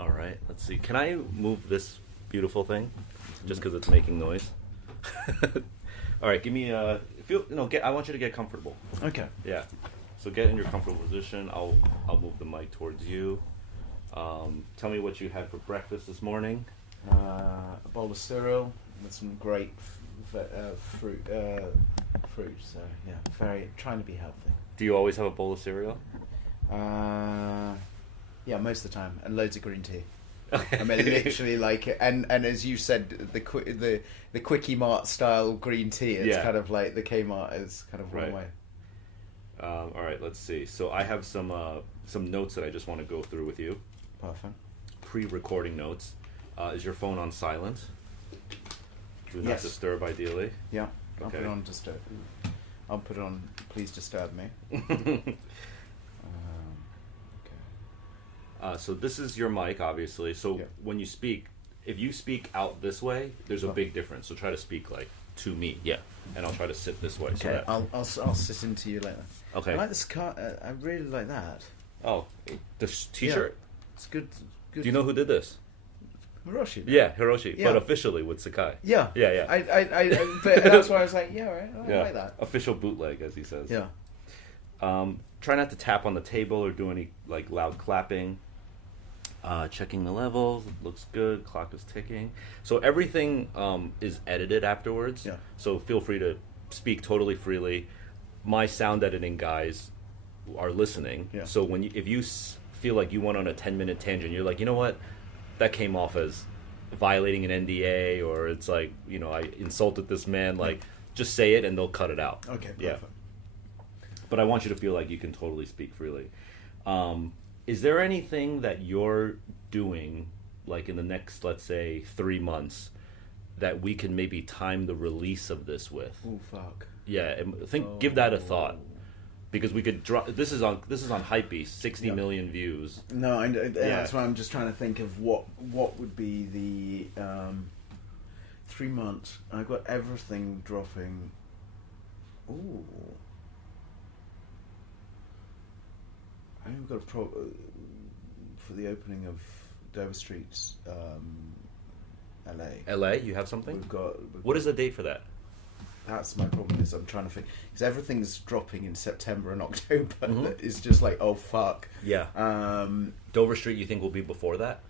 All right, let's see. Can I move this beautiful thing just because it's making noise? All right, give me I want you to get comfortable. Okay. Yeah. So get in your comfortable position. I'll move the mic towards you. Tell me what you had for breakfast this morning. A bowl of cereal with some great fruit. So yeah, trying to be healthy. Do you always have a bowl of cereal? Yeah, most of the time, and loads of green tea. I mean, literally, like, and as you said, the Quickie Mart style green tea. It's kind of like the Kmart is kind of one way. All right, let's see. So I have some notes that I just want to go through with you. Perfect. Pre-recording notes. Is your phone on silent? Do not Yes. disturb, ideally. Yeah. I'll Okay. put it on disturb. I'll put it on. Please disturb me. So this is your mic, obviously. So when you speak, if you speak out this way, there's a big difference. So try to speak like to me. Yeah. And I'll try to sit this way. Okay. So I'll sit into you like that. Okay. I like this car. I really like that. Oh, the t-shirt. Yeah. It's good. Do you know who did this? Hiroshi. Yeah, Hiroshi. Yeah. But officially with Sakai. Yeah. Yeah. But that's why I was like, yeah, right. I like that. Official bootleg, as he says. Yeah. Try not to tap on the table or do any like loud clapping. Checking the levels, looks good. Clock is ticking. So everything is edited afterwards. Yeah. So feel free to speak totally freely. My sound editing guys are listening. Yeah. So if you feel like you went on a 10-minute tangent, you're like, you know what, that came off as violating an NDA, or it's like, I insulted this man. Like, just say it and they'll cut it out. Okay. Perfect. Yeah. But I want you to feel like you can totally speak freely. Is there anything that you're doing, like in the next, let's say, 3 months, that we can maybe time the release of this with? Oh fuck. Yeah, give that a thought, because we could drop. This is on HYPEBEAST, 60 million views. No, that's why I'm just trying to think of what would be the 3 months. I've got everything dropping. Ooh. I think we've got for the opening of Dover Street, LA. LA, you have something? What is the date for that? That's my problem. Is I'm trying to think, because everything's dropping in September and October. It's just like, oh fuck. Yeah. Dover Street, you think will be before that?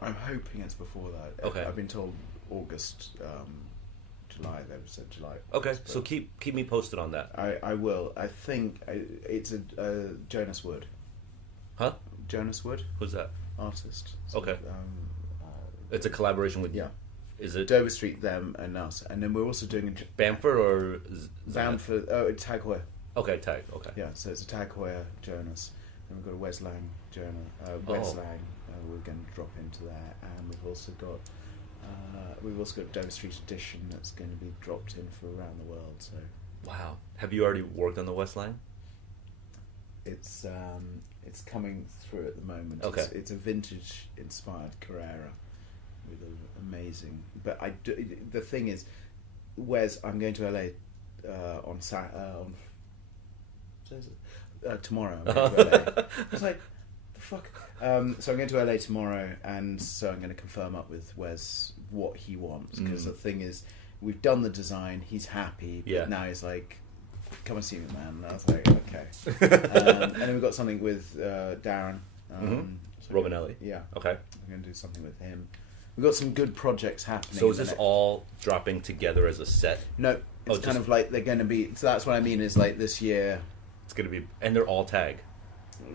I'm hoping it's before that. Okay. I've been told August, July. They've said July. Okay, so keep me posted on that. I will. I think it's a Jonas Wood. Huh? Jonas Wood. Who's that? Artist. Okay. It's a collaboration with. Yeah. Is it Dover Street, them, and us, and then we're also doing Bamford or Bamford? Oh, it's Tag Heuer. Okay, Tag. Okay. Yeah, so it's a Tag Heuer Jonas, and we've got a Wes Lang Jonas. Lang. We're going to drop into there, and we've also got Dover Street edition that's going to be dropped in for around the world. So. Wow. Have you already worked on the Wes Lang? It's coming through at the moment. Okay. It's a vintage inspired Carrera with an amazing. But the thing is, I'm going to LA on tomorrow. I'm going to LA. I was like, the fuck. So I'm going to LA tomorrow, and so I'm going to confirm up with Wes what he wants, because the thing is, we've done the design. He's happy, but now he's like, come and see me, man. And I was like, okay. And then we've got something with Darren. Romanelli. Yeah. Okay. I'm going to do something with him. We've got some good projects happening. So is this all dropping together as a set? No. It's kind of like they're going to be... So that's what I mean is like this year... It's going to be... And they're all Tag.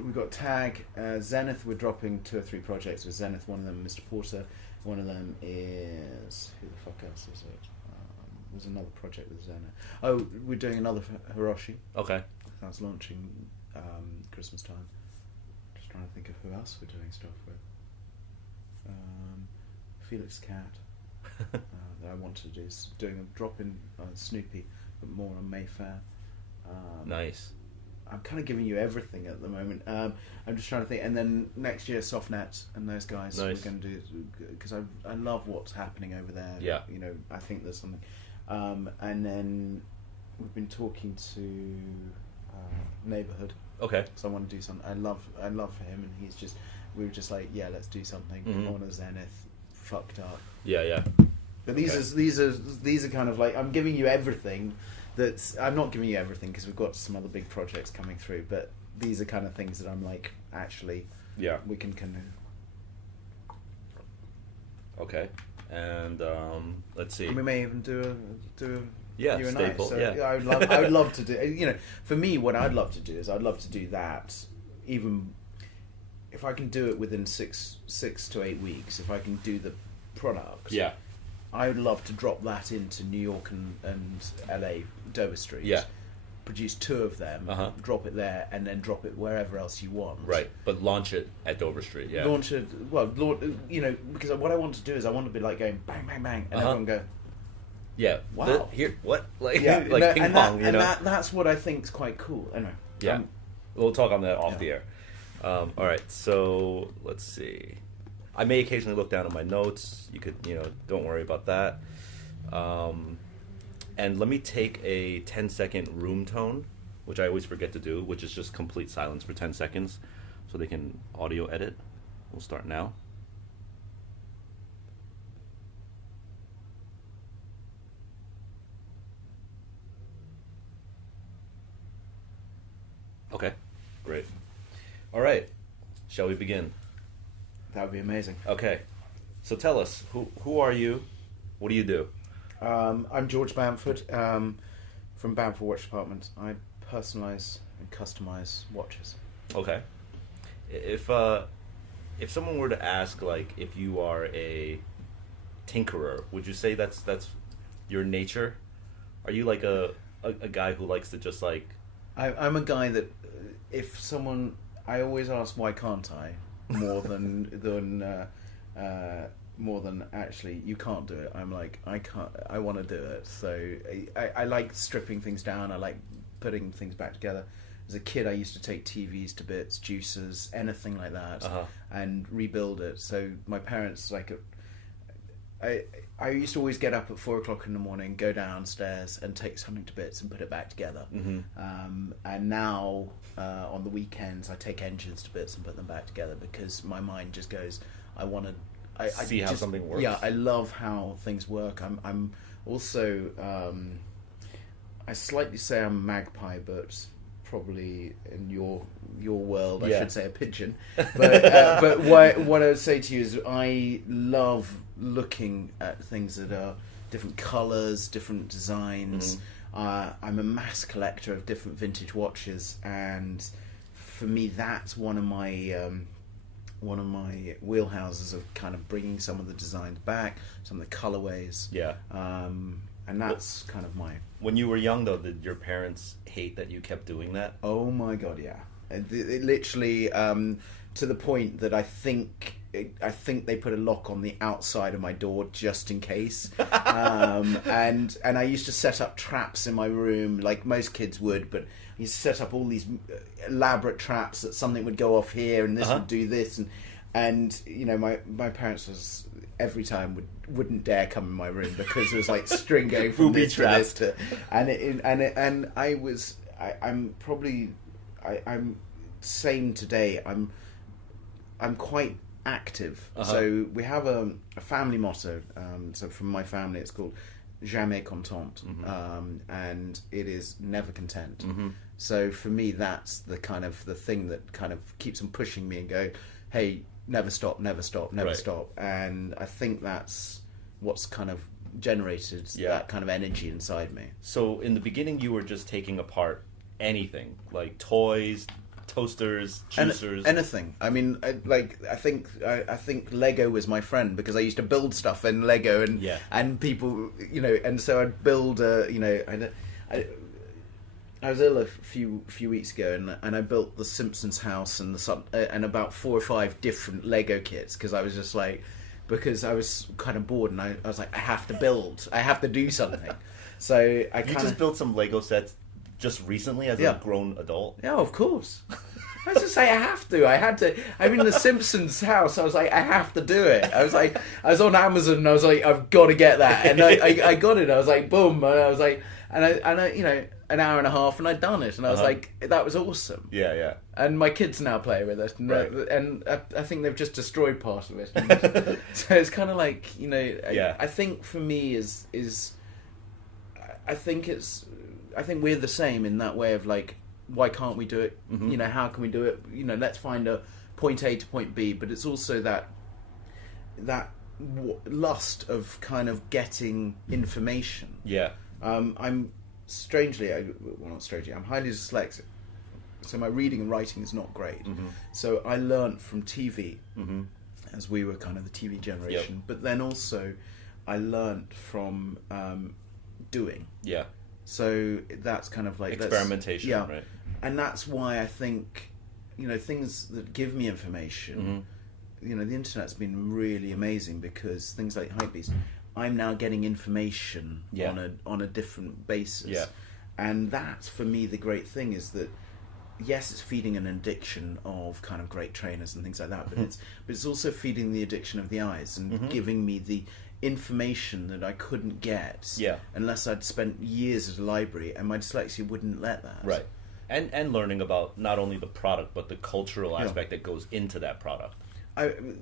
We've got Tag. Zenith, we're dropping 2 or 3 projects with Zenith. One of them, Mr. Porter. One of them is... Who the fuck else is it? There's another project with Zenith. Oh, we're doing another Hiroshi. Okay. That's launching Christmas time. Just trying to think of who else we're doing stuff with. Felix Cat. That I want to do. Doing a drop in Snoopy, but more on Mayfair. Nice. I'm kind of giving you everything at the moment. I'm just trying to think. And then next year, Softnet and those guys Nice. we're going to do, because I love what's happening over there. Yeah. I think there's something. And then we've been talking to Neighbourhood. Okay. So I want to do something. I love for him, and he's just we were just like, yeah, let's do something. Honor Zenith, fucked up. Yeah. But these are kind of like, I'm giving you everything. I'm not giving you everything because we've got some other big projects coming through. But these are kind of things that I'm like, actually, we can kind of. Okay, and let's see. We may even do a you and staple. I. So, I would love to do. You know, for me, what I'd love to do is I'd love to do that. Even if I can do it within 6 to 8 weeks, if I can do the product. Yeah. I would love to drop that into New York and LA, Dover Street. Yeah. Produce 2 of them, drop it there, and then drop it wherever else you want. Right, but launch it at Dover Street. Yeah. Launch it. Well, you know, because what I want to do is I want to be like going bang, bang, bang, and everyone go. Yeah. Wow. Here, what? Like, yeah, like ping pong. You know. That's what I think is quite cool. Anyway. Yeah. We'll talk on that off the air. All right. So let's see. I may occasionally look down at my notes. You could, don't worry about that. And let me take a 10-second room tone, which I always forget to do, which is just complete silence for 10 seconds so they can audio edit. We'll start now. Okay, great. All right, shall we begin? That would be amazing. Okay, so tell us, who are you? What do you do? I'm George Bamford from Bamford Watch Department. I personalise and customise watches. Okay. If someone were to ask, like, if you are a tinkerer, would you say that's your nature? Are you like a guy who likes to just like... I'm a guy that if someone... I always ask why can't I more than actually you can't do it. I'm like, I can't, I want to do it. So I like stripping things down. I like putting things back together. As a kid, I used to take TVs to bits, juicers, anything like that, and rebuild it. So my parents, like, I used to always get up at 4 o'clock in the morning, go downstairs and take something to bits and put it back together. And now on the weekends, I take engines to bits and put them back together because my mind just goes, I want to see how something works. Yeah, I love how things work. I'm also I slightly say I'm a magpie, but probably in your world I should say a pigeon. But what I would say to you is I love looking at things that are different colours, different designs. I'm a mass collector of different vintage watches, and for me that's one of my wheelhouses of kind of bringing some of the designs back, some of the colorways. Yeah. And that's kind of my... When you were young, though, did your parents hate that you kept doing that? Oh my God, yeah. It literally, to the point that I think they put a lock on the outside of my door just in case. And I used to set up traps in my room like most kids would, but I used to set up all these elaborate traps that something would go off here and this would do this. And you know, my parents was every time wouldn't dare come in my room because there was like string going from this to this to, and I'm same today. I'm quite active. So we have a family motto. So from my family, it's called jamais content, and it is never content. So for me, that's the kind of the thing that kind of keeps on pushing me and going, hey, never stop, never stop, never stop. And I think that's what's kind of generated that kind of energy inside me. So in the beginning, you were just taking apart anything, like toys, toasters, juicers, anything. I mean, I think Lego was my friend because I used to build stuff in Lego and people, you know, and so I'd build, I was ill a few weeks ago, and I built the Simpsons house and about 4 or 5 different Lego kits because I was just like, because I was kind of bored and I was like, I have to build, I have to do something. So I just built some Lego sets just recently as a grown adult. Yeah, of course. I was just say I have to. I had to. I'm in the Simpsons house. I was like, I have to do it. I was on Amazon and I was like, I've got to get that, and I got it. I was like, boom, and I was like, and I you know, an hour and a half, and I'd done it, and I was like, that was awesome. Yeah, yeah. And my kids now play with it, and, Right. and I think they've just destroyed part of it. So it's kind of like, you know, I think for me I think we're the same in that way of like, why can't we do it? Mm-hmm. You know, how can we do it? You know, let's find a point A to point B. But it's also that lust of kind of getting information. Yeah. I'm not strangely, I'm highly dyslexic. So my reading and writing is not great. Mm-hmm. So I learnt from TV, Mm-hmm. as we were kind of the TV generation. Yep. But then also I learnt from doing. Yeah. So that's kind of like Experimentation, yeah. right? And that's why I think, you know, things that give me information, you know, the internet's been really amazing because things like HYPEBEAST, I'm now getting information on a different basis. Yeah. And that's, for me, the great thing is that, yes, it's feeding an addiction of kind of great trainers and things like that, but it's also feeding the addiction of the eyes and giving me the information that I couldn't get unless I'd spent years at a library, and my dyslexia wouldn't let that. Right. And learning about not only the product but the cultural aspect that goes into that product.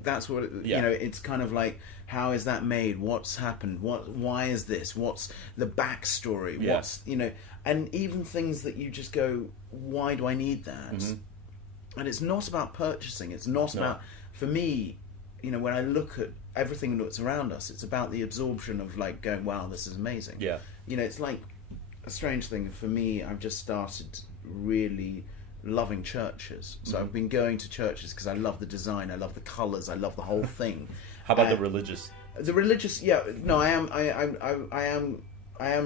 That's what you know. It's kind of like, how is that made? What's happened? Why is this? What's the backstory? Yeah. What's, you know, and even things that you just go, why do I need that? And it's not about purchasing. It's not about, for me, you know, when I look at everything that's around us, it's about the absorption of like going, wow, this is amazing. Yeah. You know, it's like a strange thing for me. I've just started really loving churches. So I've been going to churches because I love the design, I love the colours, I love the whole thing. How about the religious? The religious, yeah. No, I am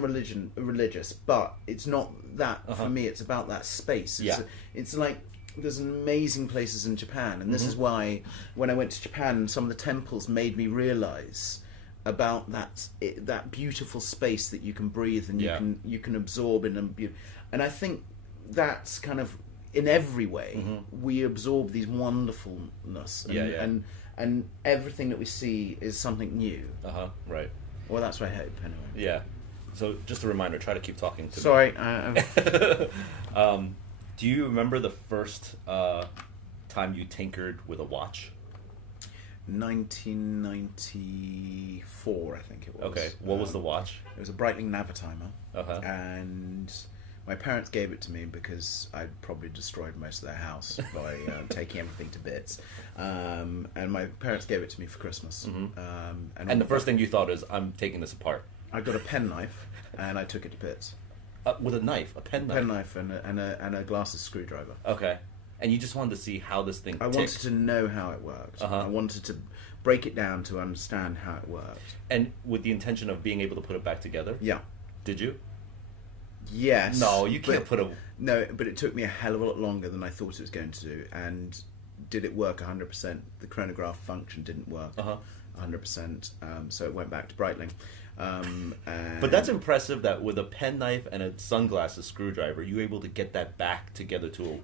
religious, but it's not that for me. It's about that space. It's like, there's amazing places in Japan, and this is why when I went to Japan, some of the temples made me realise about that beautiful space that you can breathe and you can absorb in, and I think that's kind of, in every way we absorb these wonderfulness, and everything that we see is something new. Right. Well, that's what I hope anyway. Yeah. So just a reminder, try to keep talking to me. Sorry. Do you remember the first time you tinkered with a watch? 1994, I think it was. Okay. What was the watch? It was a Breitling Navitimer, and my parents gave it to me because I'd probably destroyed most of their house by taking everything to bits. And my parents gave it to me for Christmas. And the first thing you thought is, I'm taking this apart. I got a penknife and I took it to bits. With a knife? A penknife? Penknife and a glasses screwdriver. Okay. And you just wanted to see how this thing ticked. I wanted to know how it worked. I wanted to break it down to understand how it worked. And with the intention of being able to put it back together? Yeah. Did you? Yes. No, you can't put a... No, but it took me a hell of a lot longer than I thought it was going to do. And did it work 100%? The chronograph function didn't work 100%. So it went back to Breitling. But that's impressive that with a penknife and a sunglasses screwdriver, you were able to get that back together to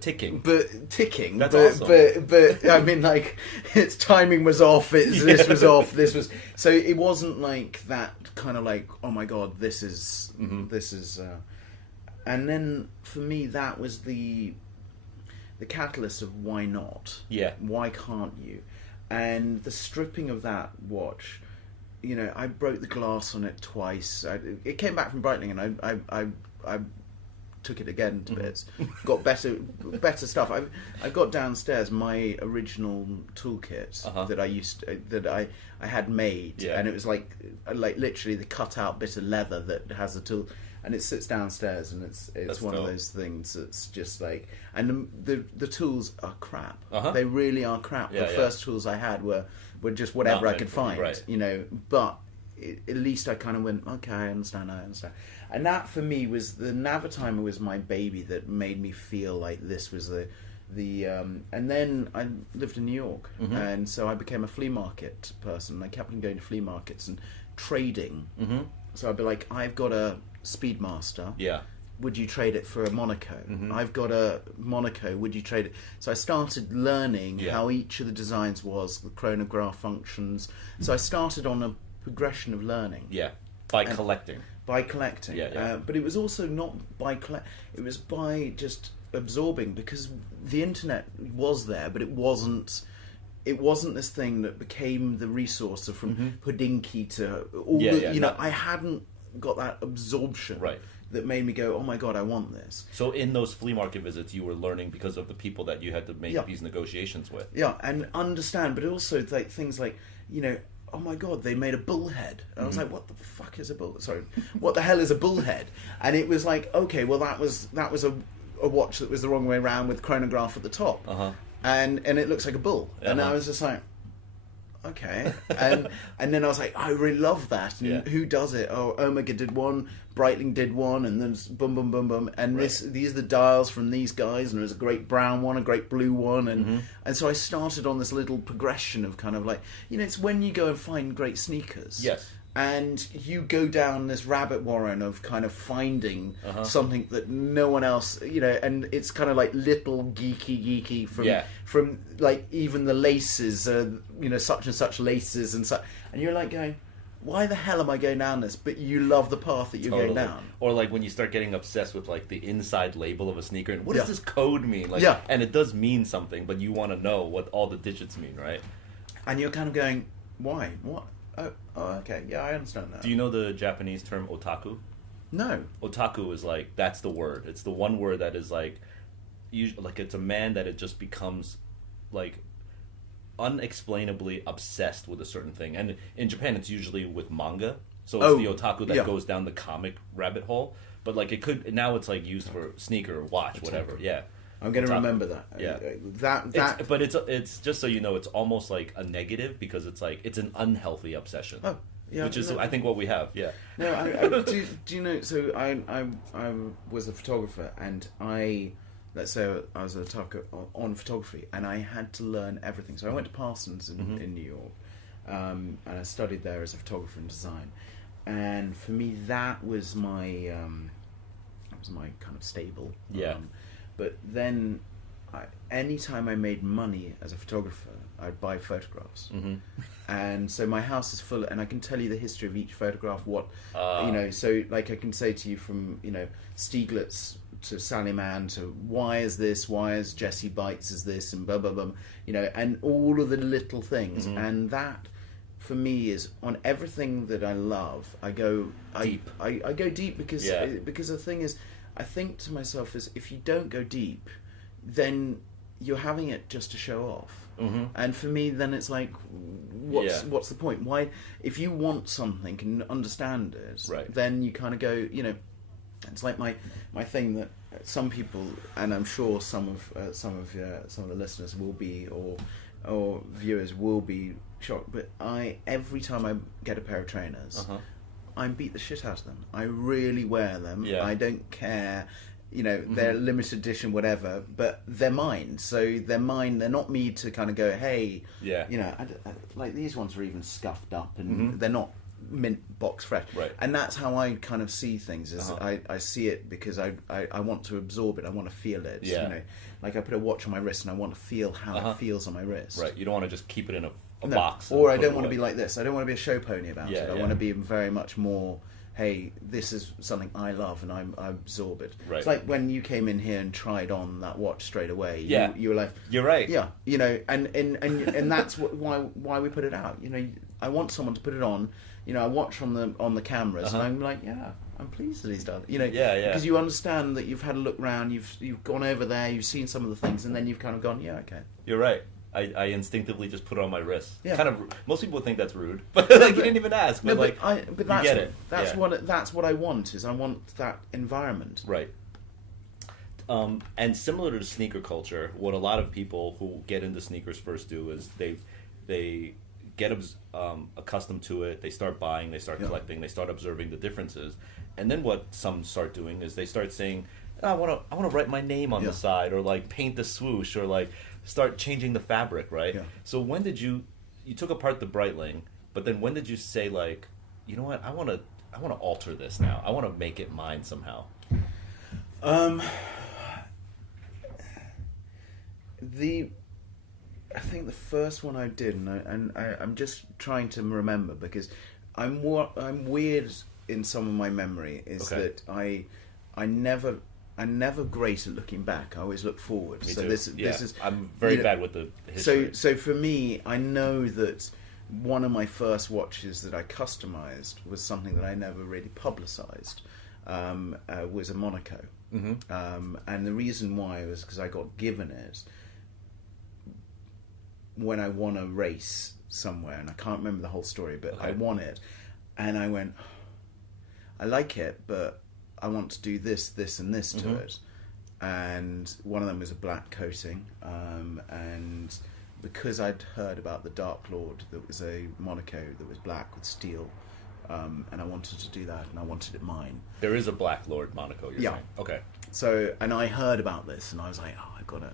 ticking. But ticking. That's awesome. But I mean, like, its timing was off. This was off. This was, so it wasn't like that kind of like, oh my god, this is. And then for me, that was the catalyst of why not? Yeah. Why can't you? And the stripping of that watch. You know, I broke the glass on it twice. It came back from Breitling, and I took it again to bits. Got better stuff. I got downstairs my original toolkit that I had made, and it was like literally the cut out bit of leather that has the tool, and it sits downstairs, and it's one of those things that's just like, and the tools are crap. They really are crap. The first tools I had were just whatever I could find, you know. But at least I kind of went, okay, I understand. And that for me was, the Navitimer was my baby that made me feel like this was the and then I lived in New York, and so I became a flea market person. I kept on going to flea markets and trading. So I'd be like, I've got a Speedmaster. Yeah. Would you trade it for a Monaco? I've got a Monaco. Would you trade it? So I started learning how each of the designs was, the chronograph functions. So I started on a progression of learning. Yeah, by collecting. by collecting. But it was also not by it was by just absorbing, because the internet was there, but it wasn't this thing that became the resource of from Houdinki to all I hadn't got that absorption that made me go, oh my god, I want this. So in those flea market visits, you were learning because of the people that you had to make these negotiations with. Yeah, and understand, but also like things like, oh my god, they made a bullhead. And I was like, what the fuck is a bull? Sorry, what the hell is a bullhead? And it was like, okay, well that was a watch that was the wrong way around with chronograph at the top, and it looks like a bull. And I was just like, okay, and then I was like, I really love that. And who does it? Oh, Omega did one, Breitling did one, and then boom, boom, boom, boom. And these are the dials from these guys, and there's a great brown one, a great blue one, and so I started on this little progression of kind of like, it's when you go and find great sneakers. Yes. And you go down this rabbit warren of kind of finding something that no one else, and it's kind of like little geeky from like even the laces, such and such laces and such, and you're like going, why the hell am I going down this? But you love the path that you're going down. Or like when you start getting obsessed with like the inside label of a sneaker, and what does this code mean? Like, and it does mean something, but you want to know what all the digits mean, right? And you're kind of going, why? What? Oh, okay. Yeah, I understand that. Do you know the Japanese term otaku? No. Otaku is like, that's the word. It's the one word that is like, it's a man that it just becomes like unexplainably obsessed with a certain thing. And in Japan, it's usually with manga. So it's the otaku that goes down the comic rabbit hole. But like now it's like used for sneaker, watch, whatever. Yeah. I'm going to remember that. Yeah, but it's just so you know, it's almost like a negative, because it's like it's an unhealthy obsession. Oh, yeah, which is I think what we have. Yeah. No, do you know? So I was a photographer, and let's say I was a photographer on photography, and I had to learn everything. So I went to Parsons in New York, and I studied there as a photographer in design. And for me, that was my kind of stable. Yeah. But then, anytime I made money as a photographer, I'd buy photographs. And so my house is full, and I can tell you the history of each photograph, so like I can say to you from, Stieglitz to Sally Mann to why is Jesse Bites is this, and blah, blah, blah, and all of the little things. And that, for me, is on everything that I love, I go deep. I go deep because the thing is, I think to myself is, if you don't go deep, then you're having it just to show off. And for me, then it's like, what's the point? Why, if you want something and understand it, then you kind of go, it's like my thing that some people, and I'm sure some of the listeners will be, or viewers will be shocked, but every time I get a pair of trainers, I beat the shit out of them. I really wear them. I don't care, they're limited edition, whatever, but they're mine. So they're mine. They're not me to kind of go, hey, I like these ones are even scuffed up, and they're not mint box fresh. And that's how I kind of see things. Is I see it because I want to absorb it. I want to feel it. Like I put a watch on my wrist, and I want to feel how it feels on my wrist. Right. You don't want to just keep it in a box. Or I don't want to be like this. I don't want to be a show pony about it. I want to be very much more, hey, this is something I love, and I absorb it. It's like when you came in here and tried on that watch straight away. You were like, you're right. Yeah, and that's why we put it out. I want someone to put it on. I watch on the cameras, and I'm like, I'm pleased that he's done it. Because you understand that you've had a look round, you've gone over there, you've seen some of the things, and then you've kind of gone, okay. You're right. I instinctively just put it on my wrist. Kind of. Most people think that's rude, but like you didn't even ask. But that's you get it. That's what I want. Is I want that environment. Right. And similar to sneaker culture, what a lot of people who get into sneakers first do is they get accustomed to it. They start buying. They start collecting. They start observing the differences. And then what some start doing is they start saying, I want to write my name on the side, or like paint the swoosh, or like start changing the fabric, right? So when did you took apart the Breitling, but then when did you say, like, you know what, I want to alter this now. I want to make it mine somehow. I think the first one I did, and I'm just trying to remember, because I'm weird in some of my memory is that I'm never great at looking back. I always look forward. Me so too. this is I'm very bad with the history. So for me, I know that one of my first watches that I customized was something that I never really publicized. Was a Monaco. And the reason why was because I got given it when I won a race somewhere, and I can't remember the whole story, but I won it, and I went, I like it, but I want to do this, this, and this to it. And one of them was a black coating, and because I'd heard about the Dark Lord, that was a Monaco that was black with steel, and I wanted to do that, and I wanted it mine. There is a Black Lord Monaco, you're saying? Okay. So, and I heard about this, and I was like, oh, I got it.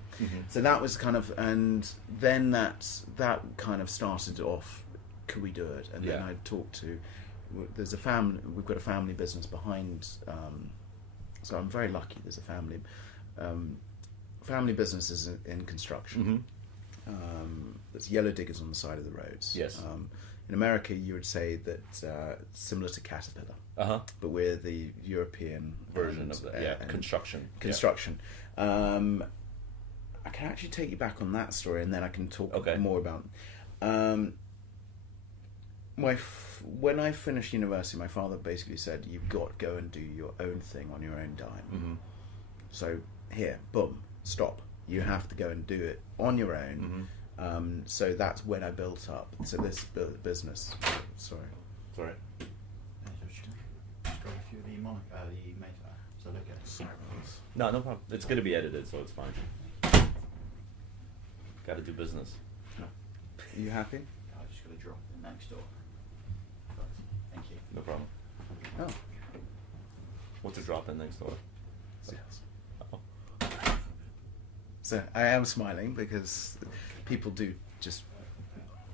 So that was kind of, and then that kind of started off, could we do it? And then I talked to, we've got a family business behind, so I'm very lucky. There's a family businesses in construction. There's yellow diggers on the side of the roads. Yes. In America, you would say that similar to Caterpillar, but we're the European version of that. Construction. I can actually take you back on that story, and then I can talk more about. When I finished university, my father basically said, "You've got to go and do your own thing on your own dime." So here, boom, stop. You have to go and do it on your own. So that's when I built up. So this business. Sorry. Just got a few of the made that. So look at it. No problem. It's going to be edited, so it's fine. Got to do business. Are you happy? I just got to drop it next door. Thank you. No problem. Oh. What's a drop in next door? Sales. So I am smiling because people do just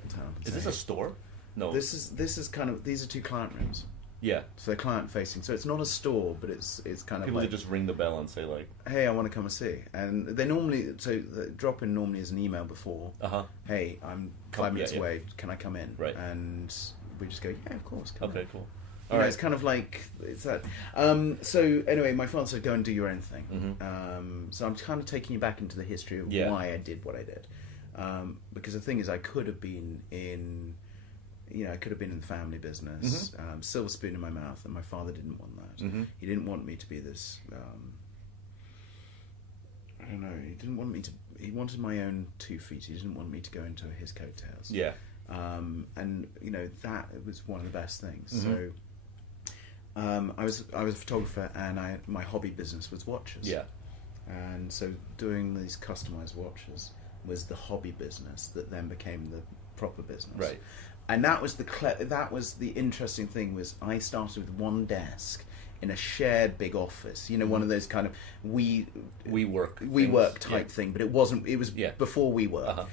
turn up and Is say, this a store? No. This is kind of, these are two client rooms. Yeah. So they're client facing. So it's not a store, but it's kind of People like, that just ring the bell and say like, hey, I want to come and see. And they normally, so the drop in normally is an email before. Hey, I'm 5 minutes away. Can I come in? Right. And we just go, yeah, of course. Come okay, in. cool. You know, it's kind of like, it's that. So anyway, my father said, go and do your own thing. So I'm kind of taking you back into the history of why I did what I did. Because the thing is, I could have been in, I could have been in the family business, silver spoon in my mouth, and my father didn't want that. He didn't want me to be this, I don't know, he didn't want me to, he wanted my own 2 feet. He didn't want me to go into his coattails. Yeah. And that was one of the best things. So I was a photographer, and my hobby business was watches. Yeah. And so doing these customized watches was the hobby business that then became the proper business. Right. And that was the interesting thing, was I started with one desk in a shared big office. One of those kind of WeWork type thing, but it wasn't. It was before WeWork.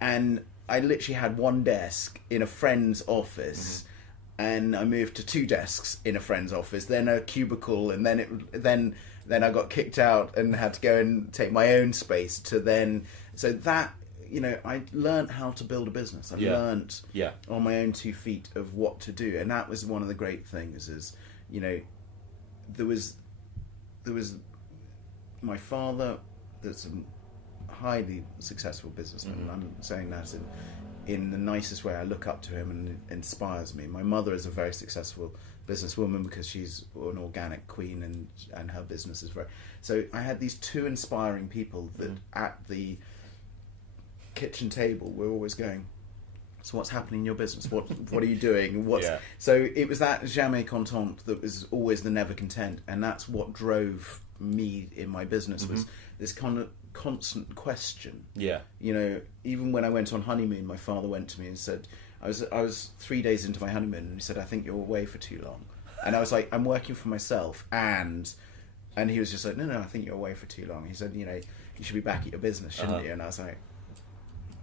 And I literally had one desk in a friend's office. And I moved to 2 desks in a friend's office, then a cubicle, and then I got kicked out and had to go and take my own space to then. So that, I learned how to build a business. I learned on my own 2 feet of what to do, and that was one of the great things. Is there was my father, that's a highly successful businessman. And I'm saying that in the nicest way. I look up to him and it inspires me. My mother is a very successful businesswoman because she's an organic queen, and her business is very. So I had these 2 inspiring people that at the kitchen table we're always going, so what's happening in your business? What are you doing? So it was that jamais content that was always the never content, and that's what drove me in my business, was this kind of constant question. Even when I went on honeymoon, my father went to me and said, I was 3 days into my honeymoon, and he said, I think you're away for too long. And I was like, I'm working for myself, and he was just like, no, I think you're away for too long. He said, you should be back at your business, shouldn't you? And I was like,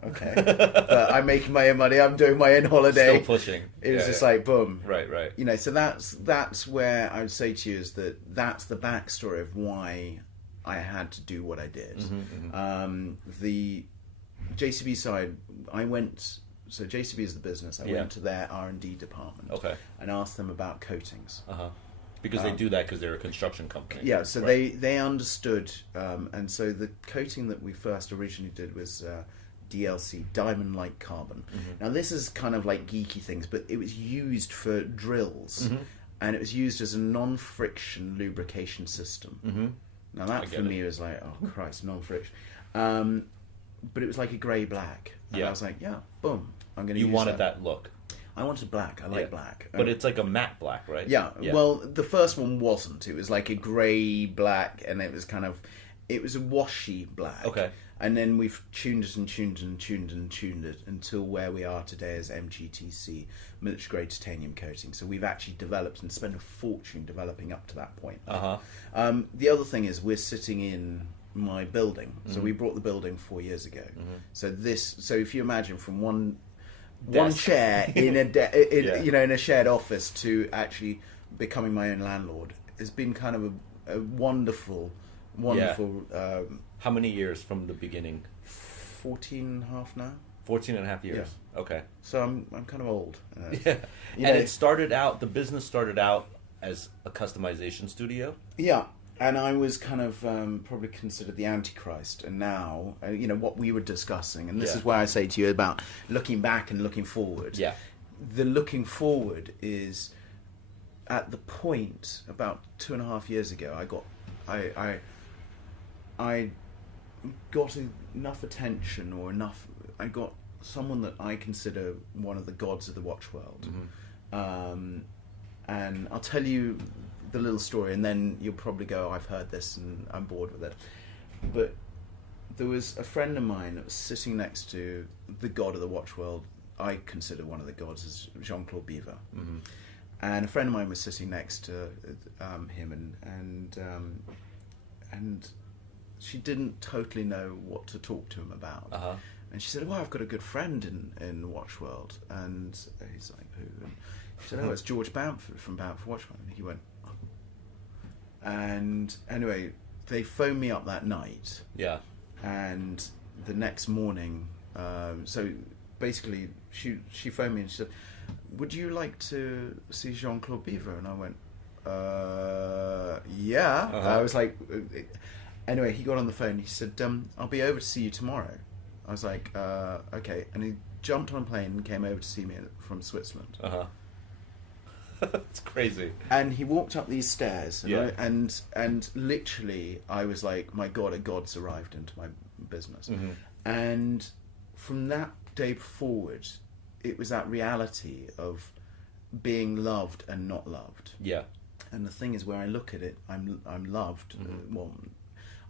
okay, but I'm making my own money, I'm doing my own holiday, still pushing. It was just like boom. Right. So that's where I would say to you, is that's the backstory of why I had to do what I did. The JCB side, I went so JCB is the business. I went to their R&D department. Okay. And asked them about coatings. Because they do that because they're a construction company. Yeah, so they understood, and so the coating that we first originally did was DLC, diamond like carbon. Now this is kind of like geeky things, but it was used for drills, and it was used as a non-friction lubrication system. Now that for me was like, oh Christ, non-friction. But it was like a grey black. And I was like, yeah, boom, I'm going to use that. You wanted that look. I wanted black. I like black. But it's like a matte black, right? Yeah. Well, the first one wasn't. It was like a grey black, and it was it was a washy black. Okay. And then we've tuned it and tuned it and tuned it and tuned it until where we are today as MGTC, military grade titanium coating. So we've actually developed and spent a fortune developing up to that point. The other thing is we're sitting in my building. So we brought the building 4 years ago. So if you imagine from one chair in in a shared office to actually becoming my own landlord has been kind of a wonderful. How many years from the beginning? 14 and a half now. 14 and a half years. Yeah. Okay. So I'm kind of old. Yeah. And it started out. The business started out as a customization studio. Yeah. And I was kind of probably considered the antichrist, and now what we were discussing, and this is why I say to you about looking back and looking forward. Yeah, the looking forward is at the point about 2.5 years ago. I got enough attention, I got someone that I consider one of the gods of the watch world, and I'll tell you the little story, and then you'll probably go, I've heard this and I'm bored with it. But there was a friend of mine that was sitting next to the god of the watch world. I consider one of the gods as Jean-Claude Biver. And a friend of mine was sitting next to him, and she didn't totally know what to talk to him about. And she said, I've got a good friend in the watch world. And he's like, who? And she said, it's George Bamford from Bamford Watchman. And he went, and anyway, they phoned me up that night. Yeah. And the next morning, so basically, she phoned me and she said, would you like to see Jean-Claude Biver? And I went, yeah. I was like, anyway, he got on the phone. He said, I'll be over to see you tomorrow. I was like, okay. And he jumped on a plane and came over to see me from Switzerland. It's crazy. And he walked up these stairs, and literally, I was like, my God, a god's arrived into my business. And from that day forward, it was that reality of being loved and not loved. Yeah. And the thing is, where I look at it, I'm loved. Well,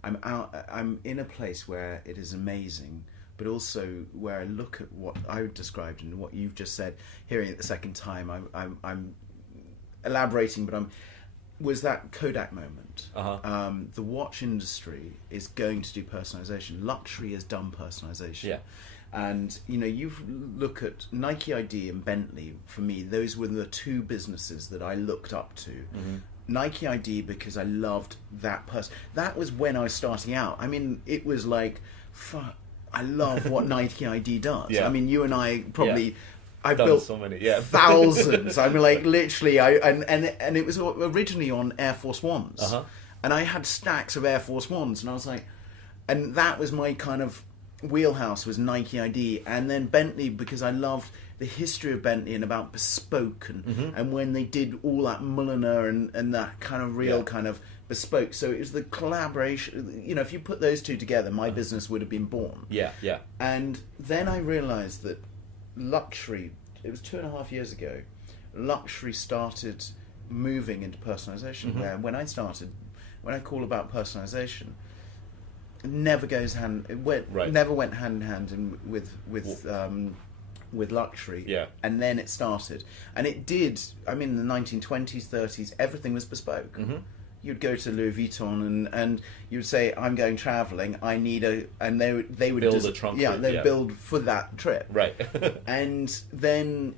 I'm in a place where it is amazing, but also where I look at what I described and what you've just said, hearing it the second time, I'm elaborating, but was that Kodak moment. The watch industry is going to do personalization. Luxury has done personalization. Yeah. And you look at Nike ID and Bentley. For me, those were the two businesses that I looked up to. Nike ID because I loved that person. That was when I was starting out. I mean, it was like, fuck, I love what Nike ID does. Yeah. I mean, you and I probably. Yeah. I've built so many, thousands. I mean, like literally, and it was originally on Air Force Ones, and I had stacks of Air Force Ones, and I was like, and that was my kind of wheelhouse was Nike ID, and then Bentley because I loved the history of Bentley and about bespoke and when they did all that Mulliner and that kind of real kind of bespoke. So it was the collaboration. If you put those two together, my business would have been born. Yeah, yeah. And then I realised that luxury, it was 2.5 years ago, luxury started moving into personalization, where when I call about personalization, it never goes never went hand in hand with luxury. Yeah. And then it started, and it did. I mean, in the 1920s, 30s, everything was bespoke. You'd go to Louis Vuitton and you'd say, I'm going travelling, I need and they would build a trunk. Yeah, they'd build for that trip. Right. And then,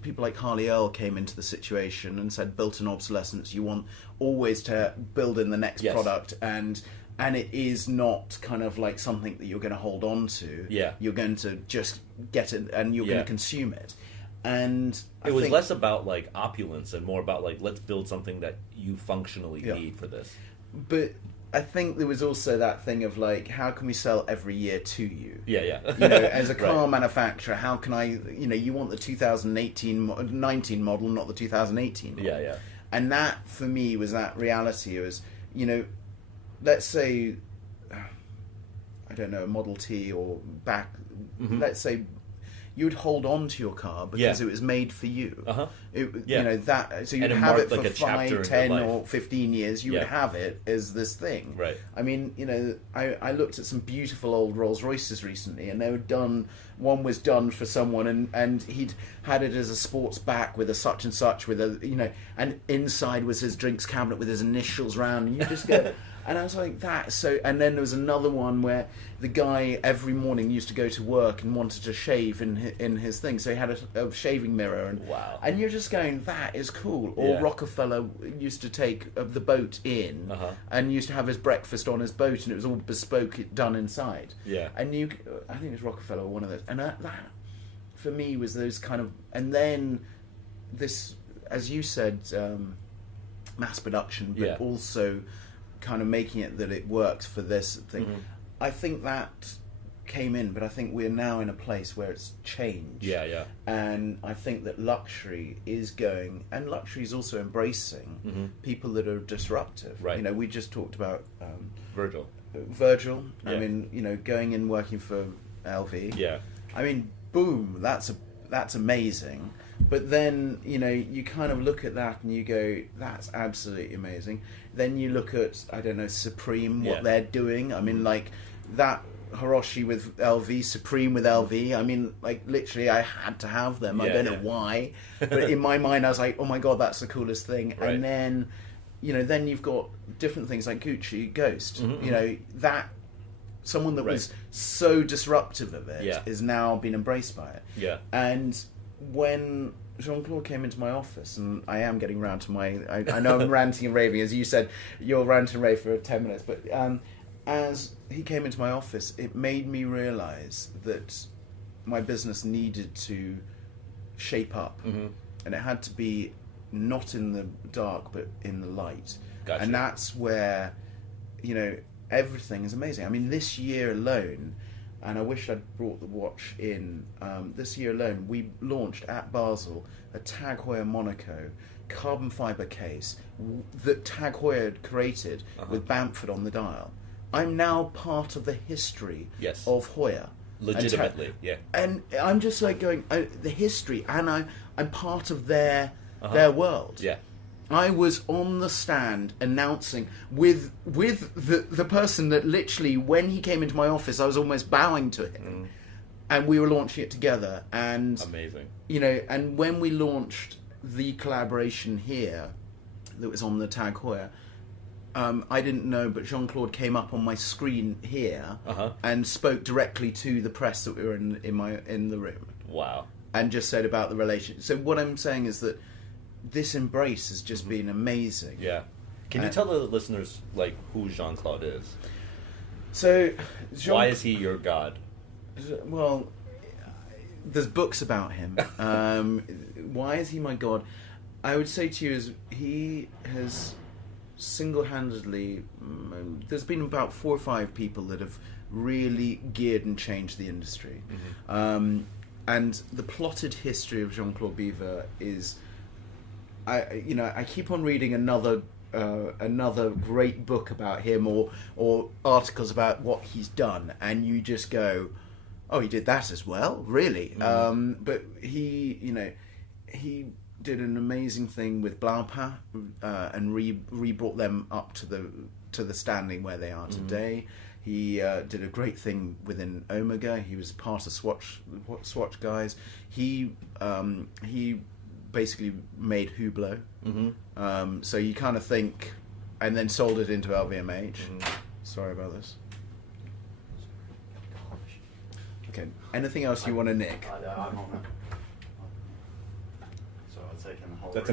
people like Harley Earl came into the situation and said, built-in obsolescence, you want always to build in the next product, and and it is not kind of like something that you're going to hold on to. Yeah. You're going to just get it and you're going to consume it. And it was less about like opulence and more about like, let's build something that you functionally Yeah. need for this. But I think there was also that thing of like, how can we sell every year to you? Yeah. You know, as a car Right. manufacturer, how can I, you know, you want the 19 model, not the 2018 model. Yeah. And that, for me, was that reality. It was, you know, let's say, I don't know, a Model T or back, let's say you would hold on to your car because it was made for you. You know, that, so you'd And it have it marked for like a chapter 5, in 10 your life. or 15 years. You would have it as this thing. Right. I mean, you know, I looked at some beautiful old Rolls Royces recently, and they were done. One was done for someone, and he'd had it as a sports back with a such and such, with a, you know, and inside was his drinks cabinet with his initials round, and you just go. And I was like, that. So, and then there was another one where the guy every morning used to go to work and wanted to shave in his thing, so he had a shaving mirror, and Wow. and you're just going, that is cool. Or Rockefeller used to take the boat in and used to have his breakfast on his boat, and it was all bespoke, done inside. Yeah. And I think it was Rockefeller or one of those, and that for me was those kind of, and then this, as you said, mass production, but also kind of making it that it works for this thing. I think that came in, but I think we're now in a place where it's changed. Yeah. And I think that luxury is going, and luxury is also embracing people that are disruptive. Right. You know, we just talked about Virgil. I mean, you know, going and working for LV. Yeah. I mean, boom, that's amazing. But then, you know, you kind of look at that and you go, that's absolutely amazing. Then you look at, I don't know, Supreme, what they're doing. I mean, like, that Hiroshi with LV, Supreme with LV. I mean, like, literally, I had to have them. I don't know why. But in my mind, I was like, oh my God, that's the coolest thing. Right. And then, you know, then you've got different things like Gucci, Ghost. You know, that... Someone that was so disruptive of it is now being embraced by it. Yeah. And when Jean-Claude came into my office, and I am getting round to my... I know I'm ranting and raving. As you said, you'll rant and rave for 10 minutes. But as he came into my office, it made me realise that my business needed to shape up. And it had to be not in the dark, but in the light. Gotcha. And that's where, you know... Everything is amazing. I mean, this year alone, and I wish I'd brought the watch in, this year alone, we launched at Basel a Tag Heuer Monaco carbon fibre case that Tag Heuer had created with Bamford on the dial. I'm now part of the history of Heuer. Legitimately, And I'm just like going, the history, and I'm part of their world. Yeah. I was on the stand announcing with the person that literally, when he came into my office, I was almost bowing to him, and we were launching it together. And amazing, you know. And when we launched the collaboration here, that was on the Tag Heuer, I didn't know, but Jean-Claude came up on my screen here and spoke directly to the press that we were in the room. Wow! And just said about the relationship. So what I'm saying is that this embrace has just been amazing. Yeah. Can you tell the listeners, like, who Jean-Claude is? So, why is he your god? Well, there's books about him. Why is he my god? I would say to you is he has single-handedly... there's been about 4 or 5 people that have really geared and changed the industry. And the plotted history of Jean-Claude Biver is... I keep on reading another great book about him or articles about what he's done, and you just go, oh, he did that as well, really. But he did an amazing thing with Blancpain and re-brought them up to the standing where they are today. He did a great thing within Omega. He was part of Swatch guys. He basically made Hublot. So you kind of think, and then sold it into LVMH. Sorry about this. Okay. Anything else you want to nick? I'm on that. So taking the whole. That's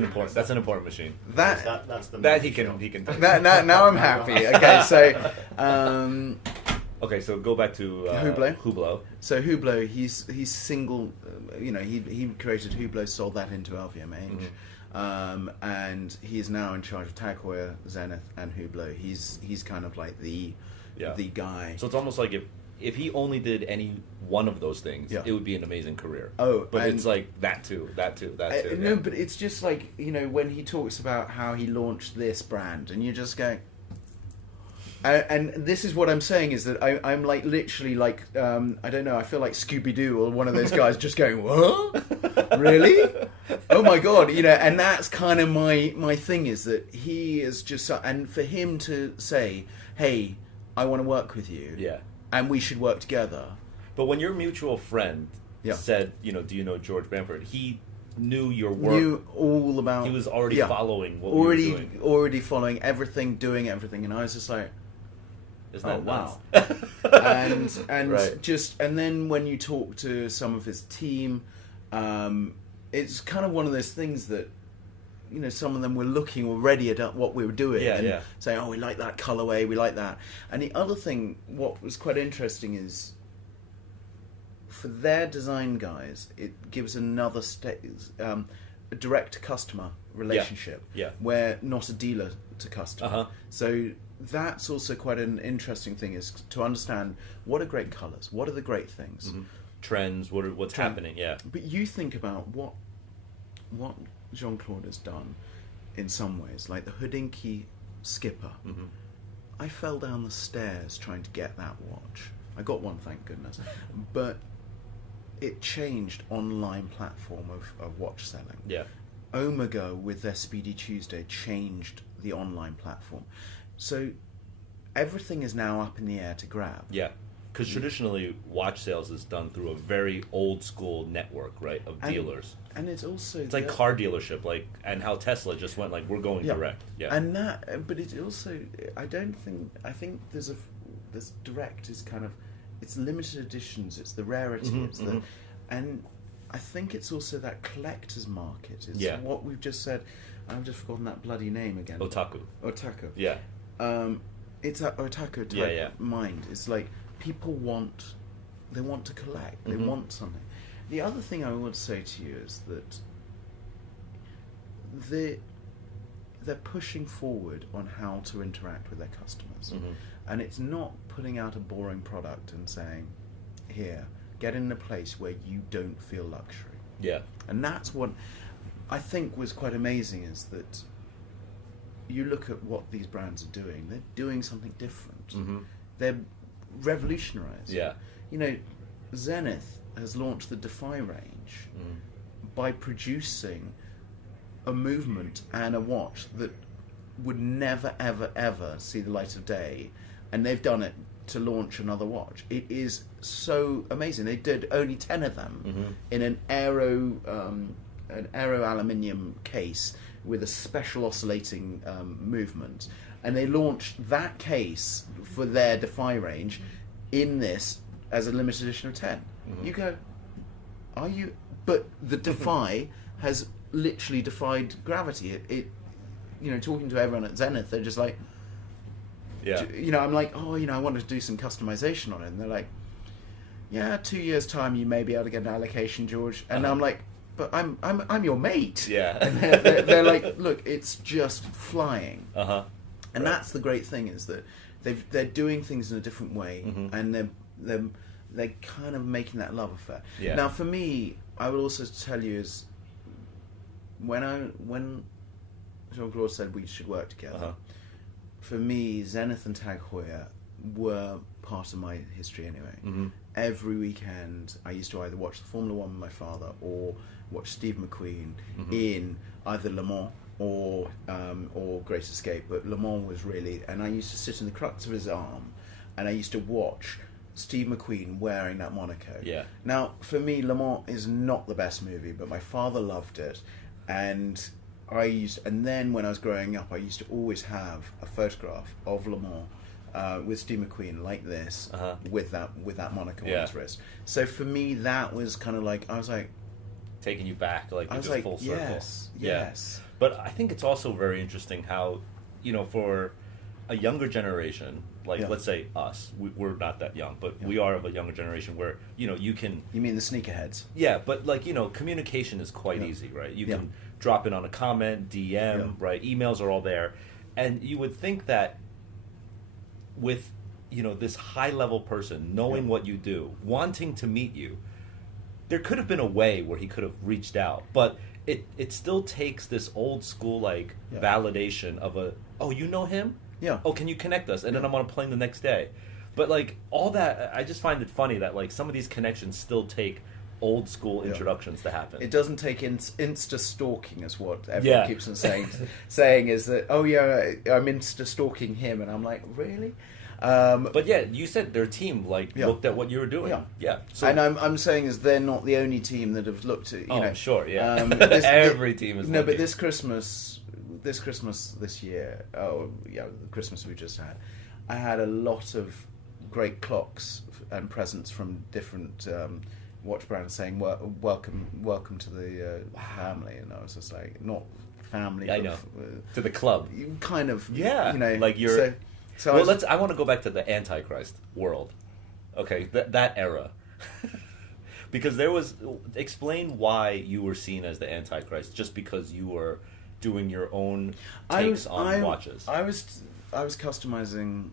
an important machine. That's the That he movie can. shot. Now I'm happy. Okay, so Okay, so go back to Hublot. So Hublot, he's single. He created Hublot, sold that into LVMH, and he is now in charge of Tag Heuer, Zenith, and Hublot. He's kind of like the guy. So it's almost like if he only did any one of those things, Yeah. it would be an amazing career. Oh, but and- it's like that too. No, Yeah. but it's just like, when he talks about how he launched this brand, and you're just going. And this is what I'm saying is that I'm like literally like I don't know, I feel like Scooby Doo or one of those guys just going, what? Really? Oh my god, and that's kind of my thing is that he is just and for him to say, hey, I want to work with you, Yeah. and we should work together. But when your mutual friend Yeah. said, do you know George Bamford? He knew your work. Knew all about. He was already following what already we were doing. already following everything, doing everything, and I was just like, Isn't that nuts? and Right. and then when you talk to some of his team, it's kind of one of those things that some of them were looking already at what we were doing and saying, oh, we like that colorway, we like that. And the other thing, what was quite interesting is for their design guys, it gives another a direct customer relationship, where not a dealer to customer. So that's also quite an interesting thing, is to understand what are great colors, what are the great things, Trends, what's happening, But you think about what Jean-Claude has done in some ways, like the Hodinkee Skipper. I fell down the stairs trying to get that watch. I got one, thank goodness. But it changed online platform of watch selling. Yeah. Omega with their Speedy Tuesday changed the online platform. So everything is now up in the air to grab. Yeah. Because traditionally, watch sales is done through a very old school network, right, of dealers. And it's also... It's like car dealership, and how Tesla just went, we're going direct. Yeah. And but it also, I think this direct is kind of, it's limited editions, it's the rarity, and I think it's also that collector's market. It's what we've just said. I've just forgotten that bloody name again. Otaku. Yeah. It's that otaku type mind. It's like people want to collect. They want something. The other thing I want to say to you is that they're pushing forward on how to interact with their customers, and it's not putting out a boring product and saying, "Here, get in a place where you don't feel luxury." Yeah. And that's what I think was quite amazing, is that you look at what these brands are doing. They're doing something different. They're revolutionized. Yeah. Zenith has launched the Defy range by producing a movement and a watch that would never, ever, ever see the light of day, and they've done it to launch another watch. It is so amazing. They did only 10 of them in an aero aluminium case with a special oscillating movement, and they launched that case for their Defy range in this as a limited edition of 10. You go, are you? But the Defy has literally defied gravity. It talking to everyone at Zenith, they're just like, I'm like, I wanted to do some customization on it, and they're like, 2 years time you may be able to get an allocation, George. And I'm like, but I'm your mate. Yeah. And they're like, look, it's just flying. And that's the great thing, is that they're doing things in a different way, and they're kind of making that love affair. Yeah. Now, for me, I will also tell you is when Jean-Claude said we should work together, for me, Zenith and Tag Heuer were part of my history anyway. Every weekend, I used to either watch the Formula One with my father or watch Steve McQueen in either Le Mans or Great Escape. But Le Mans was really, and I used to sit in the crux of his arm, and I used to watch Steve McQueen wearing that Monaco. Yeah. Now, for me, Le Mans is not the best movie, but my father loved it, and then when I was growing up, I used to always have a photograph of Le Mans with Steve McQueen like this, with that Monaco on his wrist. So for me, that was kind of like, I was like, taking you back, like I was just like, full circle. yes, Yeah. yes. But I think it's also very interesting how, for a younger generation, like let's say us, we're not that young, but we are of a younger generation where, you can... You mean the sneakerheads? Yeah, but like, communication is quite easy, right? You can drop in on a comment, DM, right? Emails are all there. And you would think that with, this high-level person, knowing what you do, wanting to meet you, there could have been a way where he could have reached out. But it still takes this old school, like, validation of oh, you know him? Yeah. Oh, can you connect us? And then I'm on a plane the next day. But, like, all that, I just find it funny that, like, some of these connections still take old school introductions to happen. It doesn't take Insta stalking, is what everyone keeps on saying is that, oh yeah, I'm Insta stalking him, and I'm like, really? But yeah, you said their team looked at what you were doing. Yeah. So, and I'm saying is they're not the only team that have looked at. I'm sure. Yeah. Every team is. No, but this Christmas this year, the Christmas we just had, I had a lot of great clocks and presents from different watch brands saying welcome to the family, and I was just like, not family, I know, to the club, kind of, like you're. So well, I want to go back to the Antichrist world, okay, that era, because there was, explain why you were seen as the Antichrist, just because you were doing your own takes on watches. I was customizing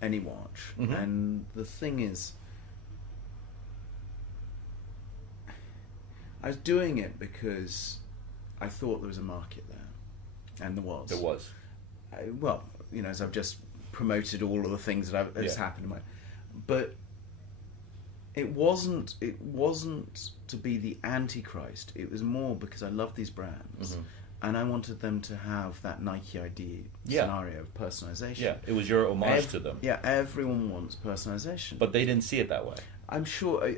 any watch, and the thing is, I was doing it because I thought there was a market there, and there was. There was. As I've just promoted all of the things that that's happened in my, but it wasn't to be the Antichrist. It was more because I love these brands, and I wanted them to have that Nike ID scenario of personalization. Yeah, it was your homage to them. Yeah, everyone wants personalization, but they didn't see it that way. I'm sure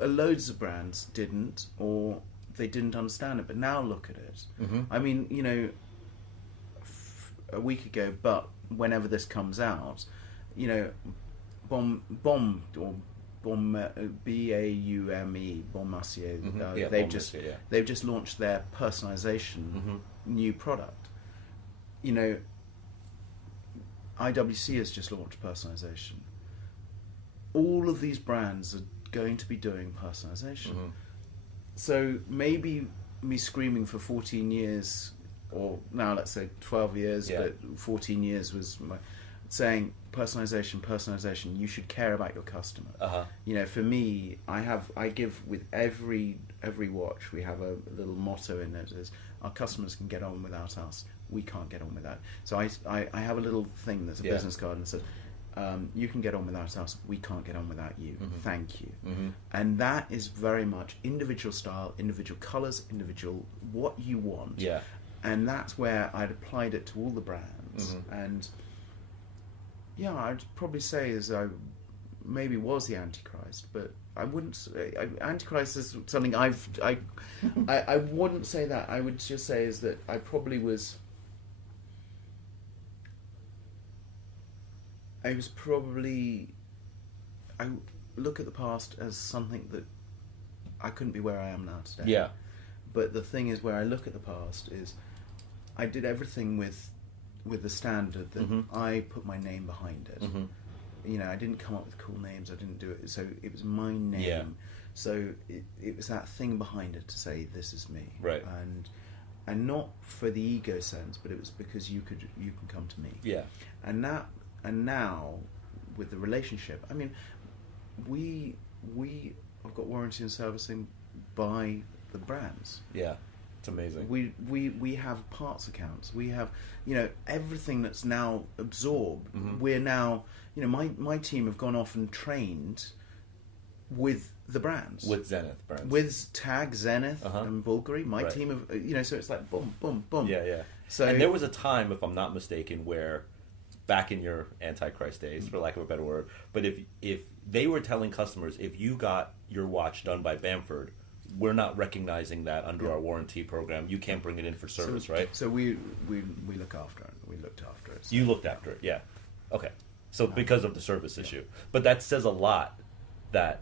loads of brands didn't, or they didn't understand it. But now look at it. I mean, a week ago, but whenever this comes out, Baume or Baume, Bon Mercier, they've just launched their personalization new product. IWC has just launched personalization. All of these brands are going to be doing personalization. So maybe me screaming for 14 years, or now let's say 12 years, but 14 years was saying personalization, you should care about your customer. For me, I give with every watch, we have a little motto in it, is our customers can get on without us, we can't get on without. So I have a little thing that's a business card and says, you can get on without us, we can't get on without you, thank you. And that is very much individual style, individual colours, individual what you want. And that's where I'd applied it to all the brands. And I'd probably say as I maybe was the Antichrist, but I wouldn't say Antichrist is something I wouldn't say that. I would just say is that I probably was. I look at the past as something that I couldn't be where I am now today. But the thing is, where I look at the past is, I did everything with the standard that I put my name behind it. I didn't come up with cool names. I didn't do it. So it was my name. So it was that thing behind it to say, this is me. Right. And not for the ego sense, but it was because you can come to me. And now with the relationship, I mean, we have got warranty and servicing by the brands. It's amazing. We have parts accounts. We have everything that's now absorbed. We're now my team have gone off and trained with the brands, with Zenith brands, with Tag, Zenith, and Bulgari. My team of so it's like boom, boom, boom. So and there was a time, if I'm not mistaken, where back in your Antichrist days, for lack of a better word, but if they were telling customers, if you got your watch done by Bamford, we're not recognizing that under our warranty program. You can't bring it in for service, right? So we look after it. We looked after it. So. You looked after it, okay. So because of the service issue, but that says a lot that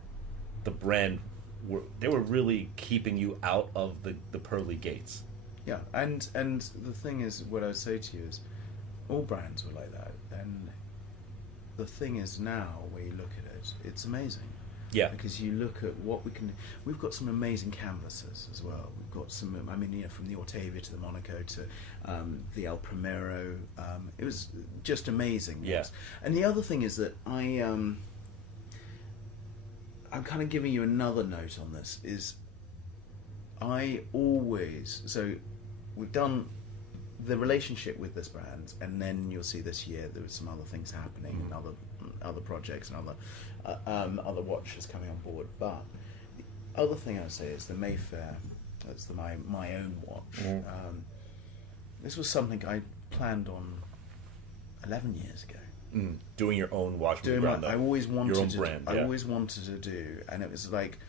the brand were really keeping you out of the pearly gates. Yeah, and the thing is, what I would say to you is, all brands were like that, and the thing is now, where you look at it, it's amazing. Yeah. Because you look at what we can... We've got some amazing canvases as well. We've got some... I mean, you know, from the Ortavia to the Monaco to the El Primero. It was just amazing. Yeah. And the other thing is that I'm kind of giving you another note on this, is I always... So we've done the relationship with this brand, and then you'll see this year there was some other things happening, and other projects and other watches coming on board. But the other thing I would say is the Mayfair. That's my own watch. This was something I planned on 11 years ago. Doing your own watch. I always wanted your own to. brand. I always wanted to do, and it was like,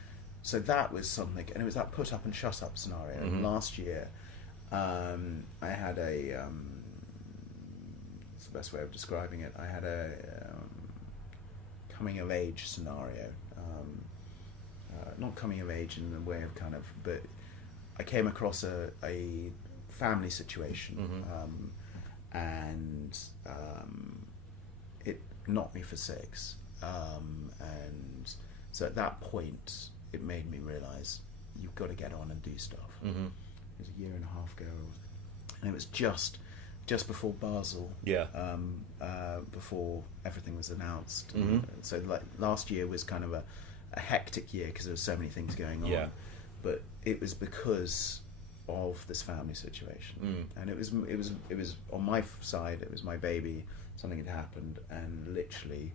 so that was something, and it was that put up and shut up scenario. And last year, I had a. It's the best way of describing it. I had a coming of age scenario. Not coming of age in the way of kind of, but I came across a family situation, and it knocked me for six. And so at that point, it made me realise you've got to get on and do stuff. It was a year and a half ago, and it was just before Basel. Yeah. Before everything was announced. So like last year was kind of a hectic year because there were so many things going on. Yeah. But it was because of this family situation, and it was on my side. It was my baby. Something had happened, and literally,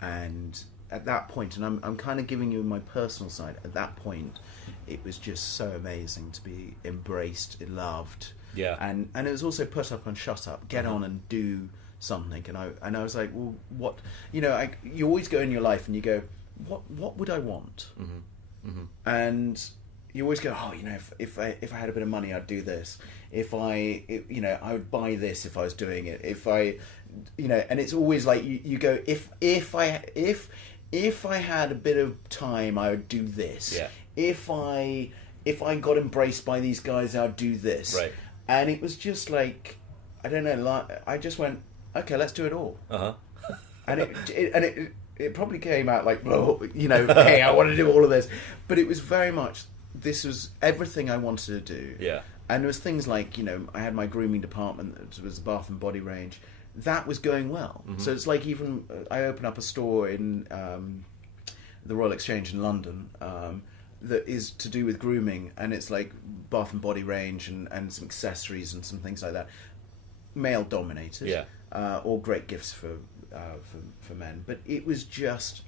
and at that point, and I'm kind of giving you my personal side. At that point, it was just so amazing to be embraced, loved. Yeah. And it was also put up and shut up. Get on and do something. And I was like, well, what? You know, you always go in your life and you go, what would I want? And you always go, oh, you know, if I had a bit of money, I'd do this. I would buy this if I was doing it. If I, you know, and it's always like you go, if I had a bit of time, I would do this. Yeah. If I got embraced by these guys, I'd do this. Right. And it was just like, I don't know, I just went, okay, let's do it all. And it probably came out like, well, you know, hey, I want to do all of this. But it was very much, this was everything I wanted to do. Yeah. And there was things like, you know, I had my grooming department, it was the bath and body range. That was going well. So it's like even, I opened up a store in the Royal Exchange in London, that is to do with grooming, and it's like bath and body range and some accessories and some things like that, male dominated. Yeah. All great gifts for men, but it was just,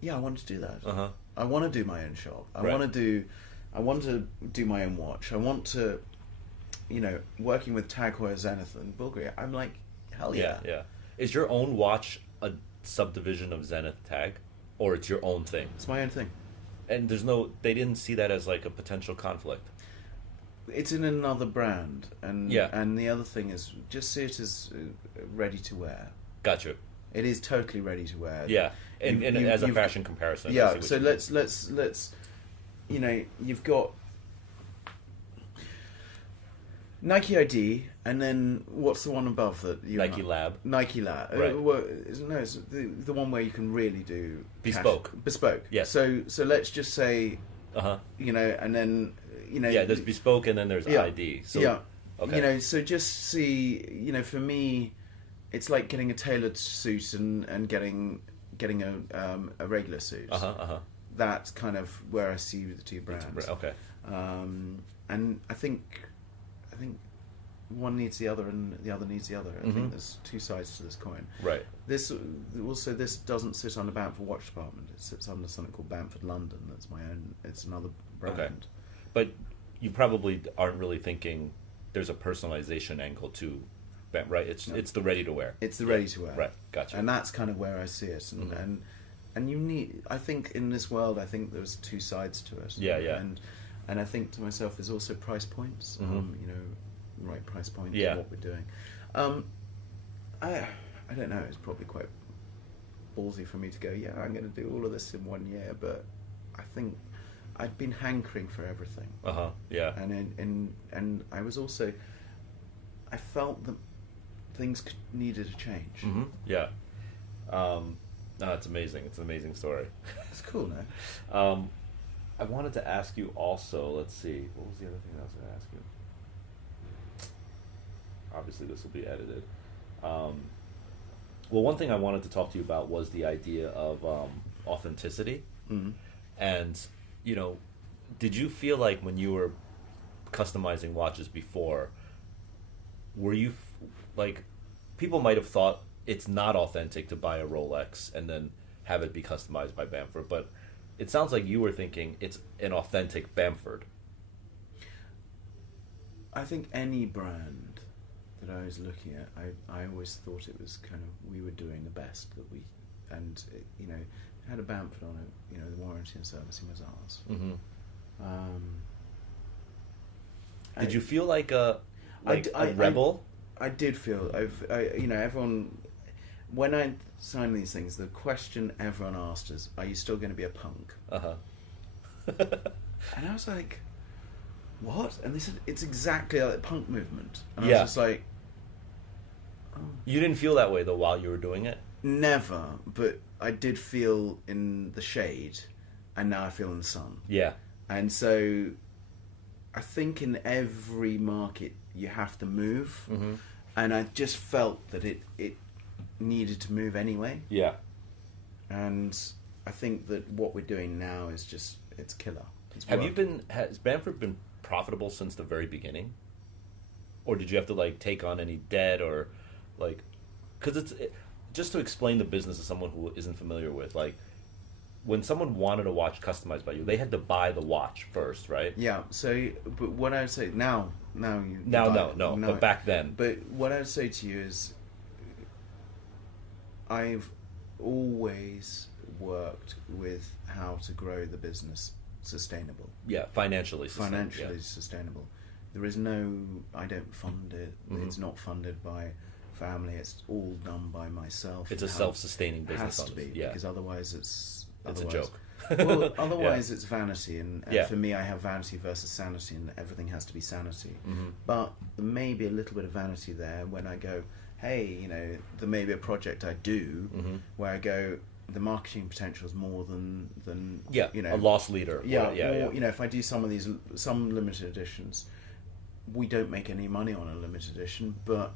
yeah, I wanted to do that. I want to do my own shop. I want to do my own watch. I want to, you know, working with Tag Heuer, Zenith and Bulgari. I'm like, hell yeah. Yeah. Is your own watch a subdivision of Zenith Tag, or it's your own thing? It's my own thing. And they didn't see that as like a potential conflict. It's in another brand, and Yeah. and the other thing is just see it as ready to wear. Gotcha. It is totally ready to wear. Yeah, and as a you've- fashion comparison. I Yeah. see what So you mean. let's you know, you've got Nike ID, and then what's the one above that? Nike Lab. Nike Lab. Right. It's the one where you can really do Bespoke. Bespoke. Yes. So let's just say, Uh-huh. you know, and then, you know. Yeah, there's bespoke and then there's Yeah. ID. So, Yeah. Okay. You know, so just see, you know, for me, it's like getting a tailored suit and getting a regular suit. That's kind of where I see the two brands. Okay. And I think one needs the other, and the other needs the other. I think there's two sides to this coin. Right. This doesn't sit under Bamford Watch Department. It sits under something called Bamford London. That's my own. It's another brand. Okay. But you probably aren't really thinking there's a personalization angle to, right? It's the ready to wear. It's the ready to wear. Right. Gotcha. And that's kind of where I see it. And you need. I think in this world, I think there's two sides to it. Yeah. Yeah. And I think to myself, there's also price points. You know, right price point Yeah. for what we're doing. I don't know. It's probably quite ballsy for me to go, yeah, I'm going to do all of this in 1 year. But I think I'd been hankering for everything. Yeah. And I was also, I felt that things needed a change. Mm-hmm. Yeah. No, it's amazing. It's an amazing story. It's cool, no? I wanted to ask you also, let's see, what was the other thing I was going to ask you? Obviously, this will be edited. Well, one thing I wanted to talk to you about was the idea of authenticity. Mm-hmm. And, you know, did you feel like when you were customizing watches before, were you, like, people might have thought it's not authentic to buy a Rolex and then have it be customized by Bamford, but it sounds like you were thinking it's an authentic Bamford. I think any brand that I was looking at, I always thought it was kind of, we were doing the best that we, and it, you know, it had a Bamford on it, you know, the warranty and servicing was ours. Mm-hmm. Did I- you feel like a rebel? I did feel, you know, everyone, when I signed these things, the question everyone asked is, are you still going to be a punk? And I was like, what? And they said, it's exactly like the punk movement. And I Yeah. was just like, oh. You didn't feel that way, though, while you were doing it? Never, but I did feel in the shade, and now I feel in the sun. Yeah. And so I think in every market you have to move, Mm-hmm. and I just felt that it needed to move anyway. Yeah. And I think that what we're doing now is just, it's killer. It's Has Bamford been profitable since the very beginning? Or did you have to, like, take on any debt or, like, because just to explain the business to someone who isn't familiar with, like, when someone wanted a watch customized by you, they had to buy the watch first, right? Yeah, so, but what I would say, now you... No, but back then. But what I would say to you is, I've always worked with how to grow the business sustainable. Yeah, financially Financially yeah. sustainable. There is no, I don't fund it. Mm-hmm. It's not funded by family. It's all done by myself. It's a And how- self-sustaining it business. has to be, yeah. because otherwise it's a otherwise- joke. Well, otherwise it's vanity, and Yeah. for me, I have vanity versus sanity, and everything has to be sanity. Mhm. But there may be a little bit of vanity there when I go, hey, you know, there may be a project I do Mhm. where I go, the marketing potential is more than Yeah, you know, a loss leader. yeah, yeah, or, yeah. you know, if I do some limited editions, we don't make any money on a limited edition, but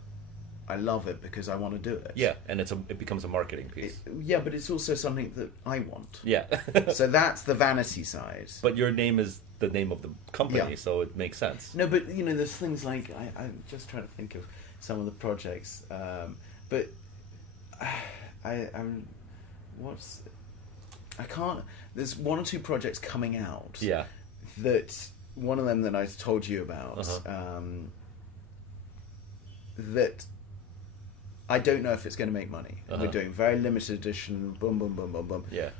I love it because I want to do it. Yeah, and it becomes a marketing piece. Yeah, but it's also something that I want. Yeah. So that's the vanity side. But your name is the name of the company, Yeah. so it makes sense. No, but you know, there's things like I'm just trying to think of some of the projects, but I'm what's I can't. There's one or two projects coming out. Yeah. That one of them that I told you about. Uh-huh. That I don't know if it's going to make money. Uh-huh. We're doing very limited edition. Boom, boom, boom, boom, boom. Yeah.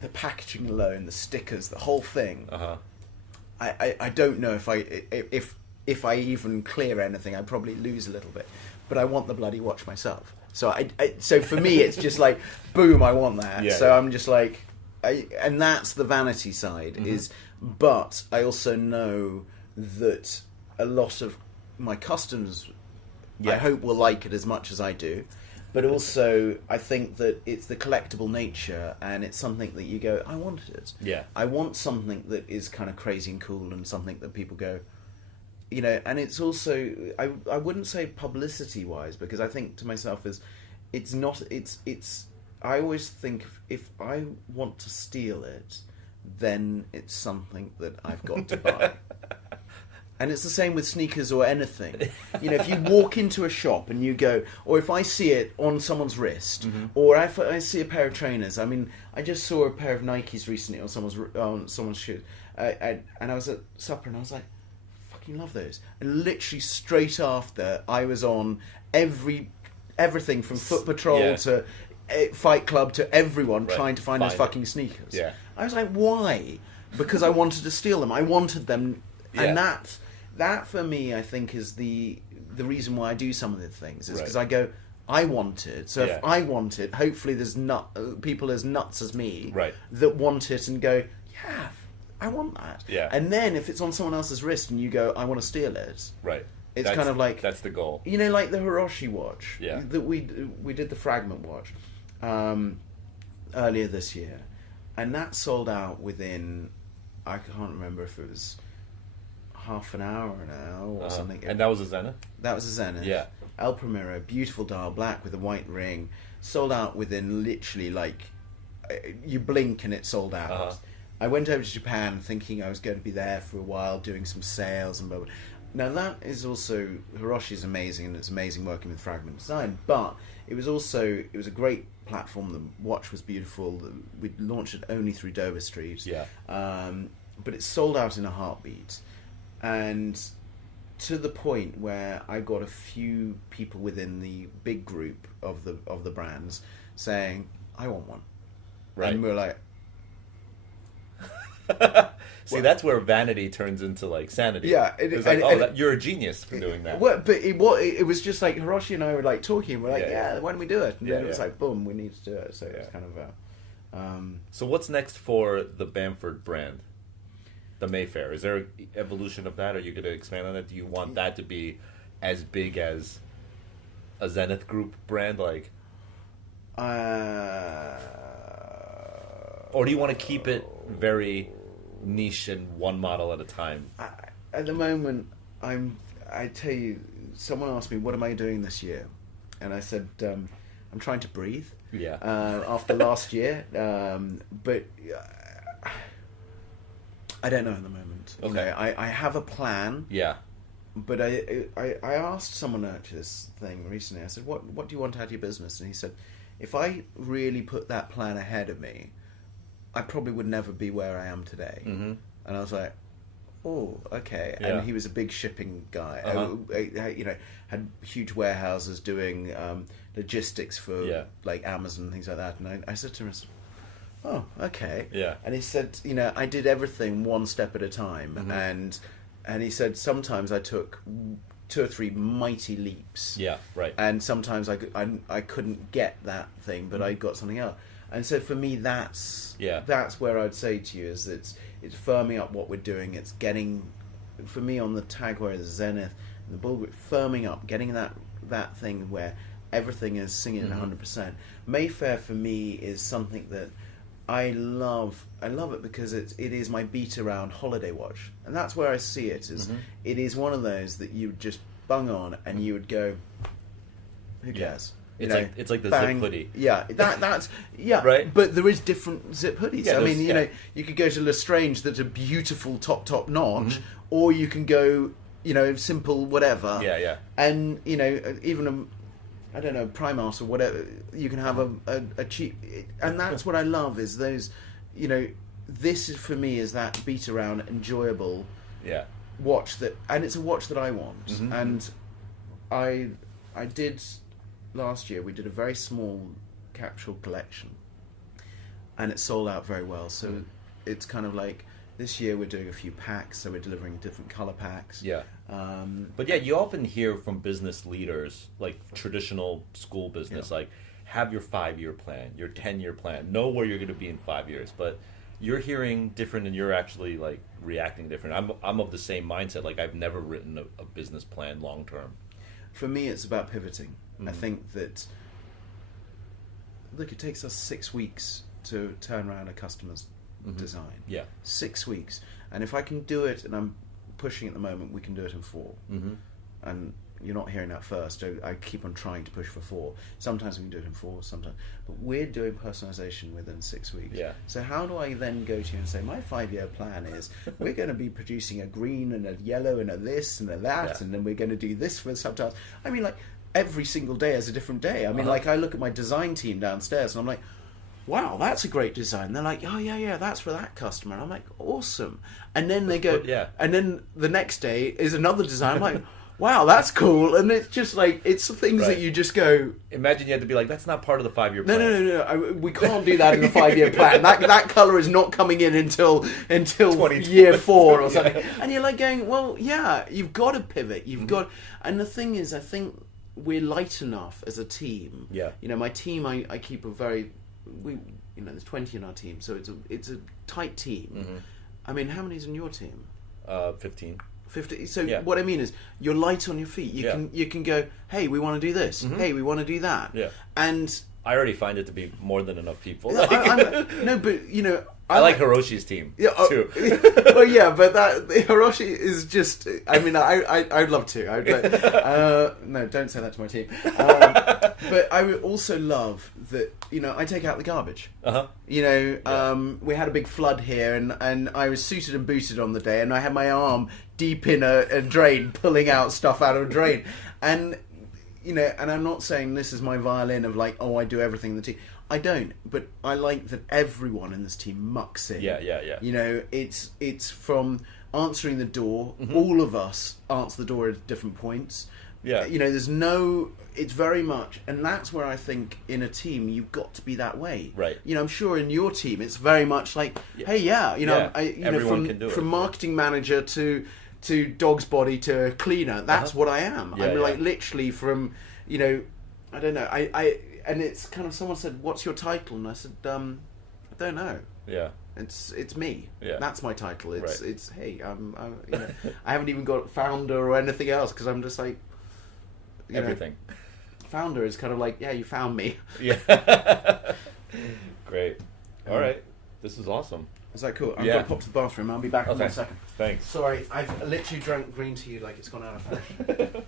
The packaging alone, the stickers, the whole thing. Uh-huh. I don't know if I even clear anything. I'd probably lose a little bit, but I want the bloody watch myself. So so for me, it's just like, boom, I want that. Yeah, so yeah. I'm just like, and that's the vanity side. Mm-hmm. Is, but I also know that a lot of my customers, Yeah. I hope, will like it as much as I do. But also, I think that it's the collectible nature, and it's something that you go, I wanted it. Yeah. I want something that is kind of crazy and cool, and something that people go, you know. And it's also, I wouldn't say publicity wise, because I think to myself is, it's not. It's. I always think if I want to steal it, then it's something that I've got to buy. And it's the same with sneakers or anything. You know, if you walk into a shop and you go, or if I see it on someone's wrist, Mm-hmm. or if I see a pair of trainers. I mean, I just saw a pair of Nikes recently on someone's shoe, and I was at supper and I was like, fucking love those. And literally straight after, I was on everything from Foot Patrol Yeah. to Fight Club to everyone Right. trying to find those Find it. fucking sneakers. Yeah. I was like, why? Because I wanted to steal them. I wanted them, and Yeah. that for me, I think, is the reason why I do some of the things, is Right. because I go, I want it. So Yeah. if I want it, hopefully there's people as nuts as me Right. that want it and go, yeah, I want that. Yeah. And then if it's on someone else's wrist and you go, I want to steal it. Right. It's kind of like... That's the goal. You know, like the Hiroshi watch. Yeah. That we did the Fragment watch earlier this year. And that sold out within... I can't remember if it was half an hour now or something. And that was a Zenith? That was a Zenith. Yeah. El Primero, beautiful dial, black with a white ring. Sold out within literally like... You blink and it sold out. Uh-huh. I went over to Japan thinking I was going to be there for a while doing some sales and blah, blah. Now that is also... Hiroshi's amazing and it's amazing working with Fragment Design, but it was a great platform. The watch was beautiful. We launched it only through Dover Street. Yeah. But it sold out in a heartbeat. And to the point where I got a few people within the big group of the brands saying, I want one. Right. And we're like... See, that's where vanity turns into like sanity. Yeah, it's like, you're a genius for doing that. Well, but it was just like Hiroshi and I were like talking. We're like, Yeah. why don't we do it? And then it was Yeah. like, boom, we need to do it. So it was kind of So what's next for the Bamford brand? The Mayfair. Is there an evolution of that? Are you going to expand on it? Do you want that to be as big as a Zenith Group brand? Like, or do you want to keep it very niche and one model at a time? At the moment, I tell you, someone asked me, what am I doing this year? And I said, I'm trying to breathe. Yeah. After last year. But I don't know at the moment. Okay. You know, I have a plan. Yeah. But I asked someone at this thing recently, I said, what do you want out of your business? And he said, if I really put that plan ahead of me, I probably would never be where I am today. Mm-hmm. And I was like, oh, okay. Yeah. And he was a big shipping guy. Uh-huh. You know, had huge warehouses doing logistics for Yeah. like Amazon and things like that. And I said to him, I said, oh, okay. Yeah. And he said, you know, I did everything one step at a time. Mm-hmm. And he said, sometimes I took 2 or 3 mighty leaps. Yeah, right. And sometimes I couldn't get that thing, but I got something else. And so for me, that's where I'd say to you is that it's firming up what we're doing. It's getting, for me on the tag where the Zenith and the Bull Group, firming up, getting that thing where everything is singing at 100%. Mayfair for me is something that I love. I love it because it is my beat around holiday watch, and that's where I see it. It is one of those that you would just bung on and you would go, who cares? It's like the bang. zip hoodie. Yeah, that's right. But there is different zip hoodies. Yeah, I mean, you know, you could go to Lestrange that's a beautiful top notch, or you can go, you know, simple whatever. Yeah. And you know, even I don't know, Primark or whatever. You can have a cheap, and that's what I love is those, you know, this is for me is that beat around enjoyable watch that, and it's a watch that I want, and I did. Last year we did a very small capsule collection and it sold out very well, so it's kind of like this year we're doing a few packs, so we're delivering different color packs. But you often hear from business leaders, like traditional school business, like have your 5-year plan, your 10-year plan, know where you're going to be in 5 years. But you're hearing different and you're actually like reacting different. I'm of the same mindset. Like I've never written a business plan long term. For me, it's about pivoting. I think that, look, it takes us 6 weeks to turn around a customer's design. 6 weeks. And if I can do it, and I'm pushing at the moment, we can do it in 4. And you're not hearing that first. I keep on trying to push for 4. Sometimes we can do it in 4, sometimes. But we're doing personalization within 6 weeks. So how do I then go to you and say, my 5-year plan is we're going to be producing a green and a yellow and a this and a that, and then we're going to do this for subtitles. I mean, like, every single day is a different day. I mean, like, I look at my design team downstairs and I'm like, wow, that's a great design. They're like, oh, yeah, that's for that customer. And I'm like, awesome. And then they go, and then the next day is another design. I'm like, wow, that's cool. And it's just like, it's things that you just go... Imagine you had to be like, that's not part of the 5-year plan. No. We can't do that in the 5-year plan. That colour is not coming in until year 4 or something. And you're like going, well, yeah, you've got to pivot. You've got... And the thing is, I think we're light enough as a team. You know, my team, I keep a very... there's 20 in our team, so it's a tight team. I mean, how many's in your team? 15. 50. So Yeah. what I mean is, you're light on your feet. You can go, hey, we want to do this. Hey, we want to do that. Yeah. And I already find it to be more than enough people. no, but you know, I like Hiroshi's team too. Well, yeah, but Hiroshi is just. I mean, I'd love to. I'd like, no, don't say that to my team. But I would also love that. You know, I take out the garbage. You know, we had a big flood here, and I was suited and booted on the day, and I had my arm deep in a drain, pulling out stuff out of a drain, and. You know, and I'm not saying this is my violin of like, oh, I do everything in the team. I don't, but I like that everyone in this team mucks in. Yeah. You know, it's from answering the door. All of us answer the door at different points. Yeah. You know, it's very much, and that's where I think in a team you've got to be that way. Right. You know, I'm sure in your team it's very much like, hey, you know, everyone can do it. From marketing manager to dog's body to cleaner. That's what I am. I'm like literally from, you know, I don't know. I and it's kind of, someone said, "What's your title?" And I said, "I don't know. Yeah. It's me. Yeah. That's my title. It's Right. it's hey, I'm you know, I haven't even got founder or anything else because I'm just like, you know, Everything. founder is kind of like, yeah, you found me. Yeah. Great. All right. This is awesome. Is that cool? I'm Yeah. going to pop to the bathroom. I'll be back in Okay. 1 second. Thanks. Sorry, I've literally drank green tea like it's gone out of fashion.